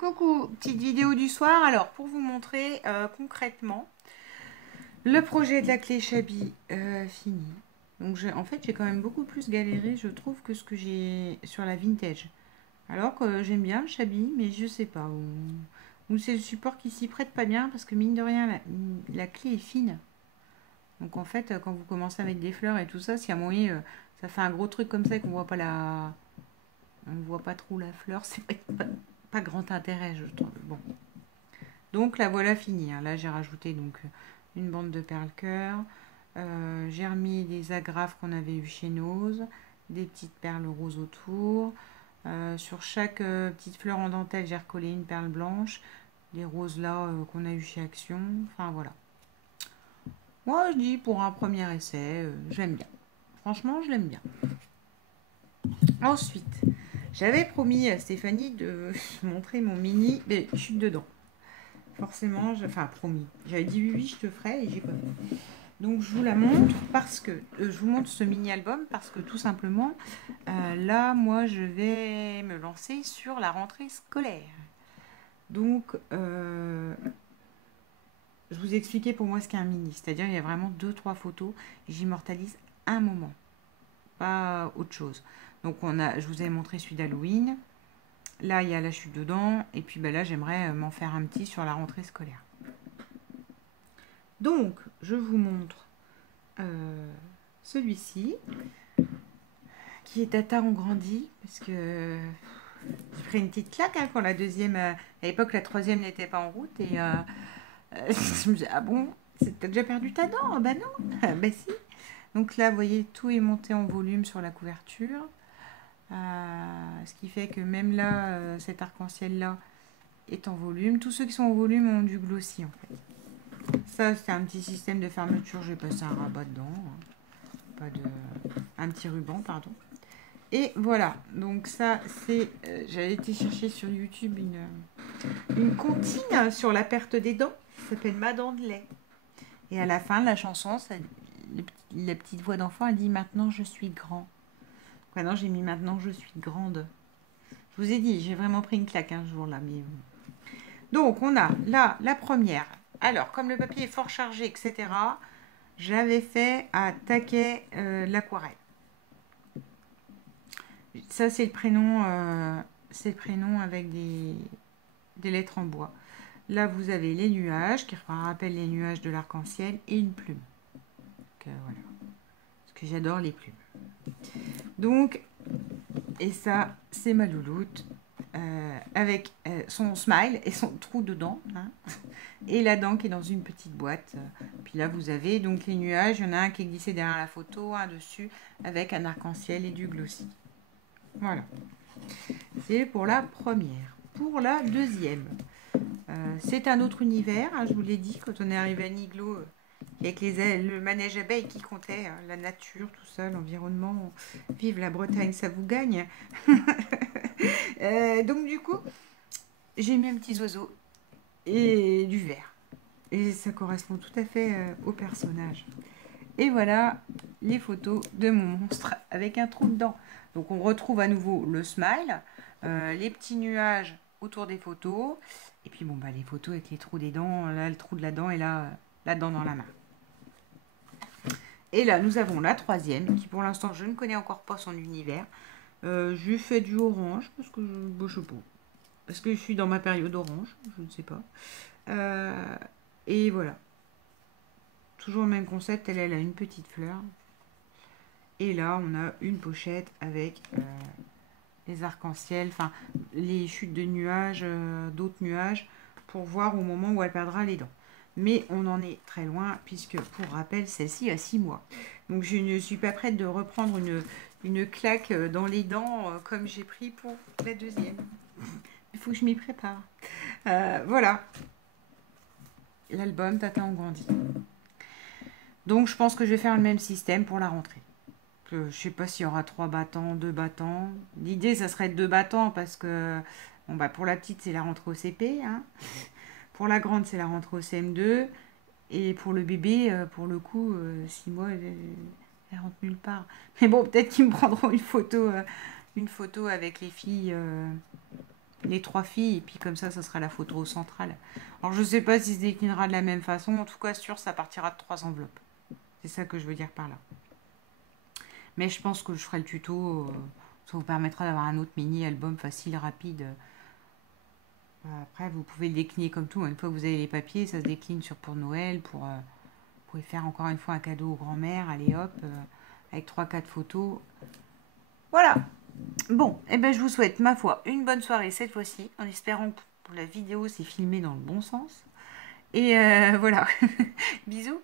Coucou, petite vidéo du soir. Alors, pour vous montrer concrètement le projet de la clé Chabi fini. Donc, en fait, j'ai quand même beaucoup plus galéré, je trouve, que ce que j'ai sur la vintage. Alors que j'aime bien le Chabi, mais je sais pas. Ou c'est le support qui s'y prête pas bien, parce que mine de rien, la clé est fine. Donc, en fait, quand vous commencez à mettre des fleurs et tout ça, si à moyen, ça fait un gros truc comme ça et qu'on voit pas la... On ne voit pas trop la fleur, c'est pas grand intérêt, je trouve. Bon. Donc la voilà finie, hein. Là j'ai rajouté donc une bande de perles cœur. J'ai remis des agrafes qu'on avait eu chez Nose, des petites perles roses autour. Sur chaque petite fleur en dentelle, j'ai recollé une perle blanche. Les roses là qu'on a eu chez Action. Enfin voilà. Moi je dis pour un premier essai, j'aime bien. Franchement, je l'aime bien. Ensuite, j'avais promis à Stéphanie de montrer mon mini chute dedans. Forcément, enfin promis. J'avais dit oui, oui, je te ferai et j'ai pas fait. Donc je vous la montre parce que je vous montre ce mini album parce que tout simplement là moi je vais me lancer sur la rentrée scolaire. Donc je vous ai expliqué pour moi ce qu'est un mini, c'est-à-dire il y a vraiment deux trois photos et j'immortalise un moment, pas autre chose. Donc je vous ai montré celui d'Halloween. Là, il y a la chute dedans. Et puis là, j'aimerais m'en faire un petit sur la rentrée scolaire. Donc, je vous montre celui-ci, qui est Tata en grandi, parce que j'ai pris une petite claque hein, quand la deuxième, à l'époque, la troisième n'était pas en route. Et je me disais, ah bon, t'as déjà perdu ta dent? Ah bah non, bah si. Donc là, vous voyez, tout est monté en volume sur la couverture. Ce qui fait que même là, cet arc-en-ciel-là est en volume. Tous ceux qui sont en volume ont du glossy en fait. Ça, c'est un petit système de fermeture. J'ai passé un rabat dedans. Pas de... Un petit ruban, pardon. Et voilà. Donc ça, c'est... j'avais été chercher sur YouTube une comptine sur la perte des dents. Ça s'appelle Ma dent de lait. Et à la fin de la chanson, la petite voix d'enfant, elle dit « Maintenant, je suis grand ». Maintenant, j'ai mis « Maintenant, je suis grande ». Je vous ai dit, j'ai vraiment pris une claque un jour là. Mais... Donc, on a là la première. Alors, comme le papier est fort chargé, etc., j'avais fait à taquet l'aquarelle. Ça, c'est le prénom avec des lettres en bois. Là, vous avez les nuages, qui rappellent les nuages de l'arc-en-ciel, et une plume. Donc, voilà. Parce que j'adore les plumes. Donc, et ça, c'est ma louloute. Avec son smile et son trou dedans. Hein. Et la dent qui est dans une petite boîte. Puis là, vous avez donc les nuages. Il y en a un qui est glissé derrière la photo, un dessus, avec un arc-en-ciel et du glossy. Voilà. C'est pour la première. Pour la deuxième, c'est un autre univers. Hein, je vous l'ai dit, quand on est arrivé à Niglo, avec le manège abeille qui comptait, hein, la nature, tout ça, l'environnement. Vive la Bretagne, ça vous gagne. Donc du coup, j'ai mis un petit oiseau et du vert. Et ça correspond tout à fait au personnage. Et voilà les photos de mon monstre avec un trou dedans. Donc on retrouve à nouveau le smile, les petits nuages autour des photos. Et puis bon, bah, les photos avec les trous des dents, là le trou de la dent et là la dent dans la main. Et là nous avons la troisième qui pour l'instant je ne connais encore pas son univers. Je lui fais du orange parce que je sais pas. Parce que je suis dans ma période orange, je ne sais pas. Et voilà. Toujours le même concept, elle a une petite fleur. Et là, on a une pochette avec les arcs-en-ciel, enfin les chutes de nuages, d'autres nuages, pour voir au moment où elle perdra les dents. Mais on en est très loin, puisque, pour rappel, celle-ci a 6 mois. Donc je ne suis pas prête de reprendre une claque dans les dents comme j'ai pris pour la deuxième. Il faut que je m'y prépare. Voilà. L'album Tata en grandi. Donc je pense que je vais faire le même système pour la rentrée. Je ne sais pas s'il y aura 3 battants, 2 battants. L'idée, ça serait 2 battants parce que bon, bah, pour la petite, c'est la rentrée au CP. Hein. Pour la grande, c'est la rentrée au CM2. Et pour le bébé, pour le coup, 6 mois, elle rentre nulle part. Mais bon, peut-être qu'ils me prendront une photo avec les filles les 3 filles, et puis comme ça sera la photo centrale. Alors je sais pas si se déclinera de la même façon, en tout cas sûr, ça partira de 3 enveloppes. C'est ça que je veux dire par là. Mais je pense que je ferai le tuto, ça vous permettra d'avoir un autre mini-album facile, rapide. Après, vous pouvez le décliner comme tout. Une fois que vous avez les papiers, ça se décline sur pour Noël, vous pouvez faire encore une fois un cadeau aux grand-mères, allez hop, avec 3-4 photos. Voilà. Bon, et ben je vous souhaite, ma foi, une bonne soirée cette fois-ci, en espérant que la vidéo s'est filmée dans le bon sens. Et voilà. Bisous.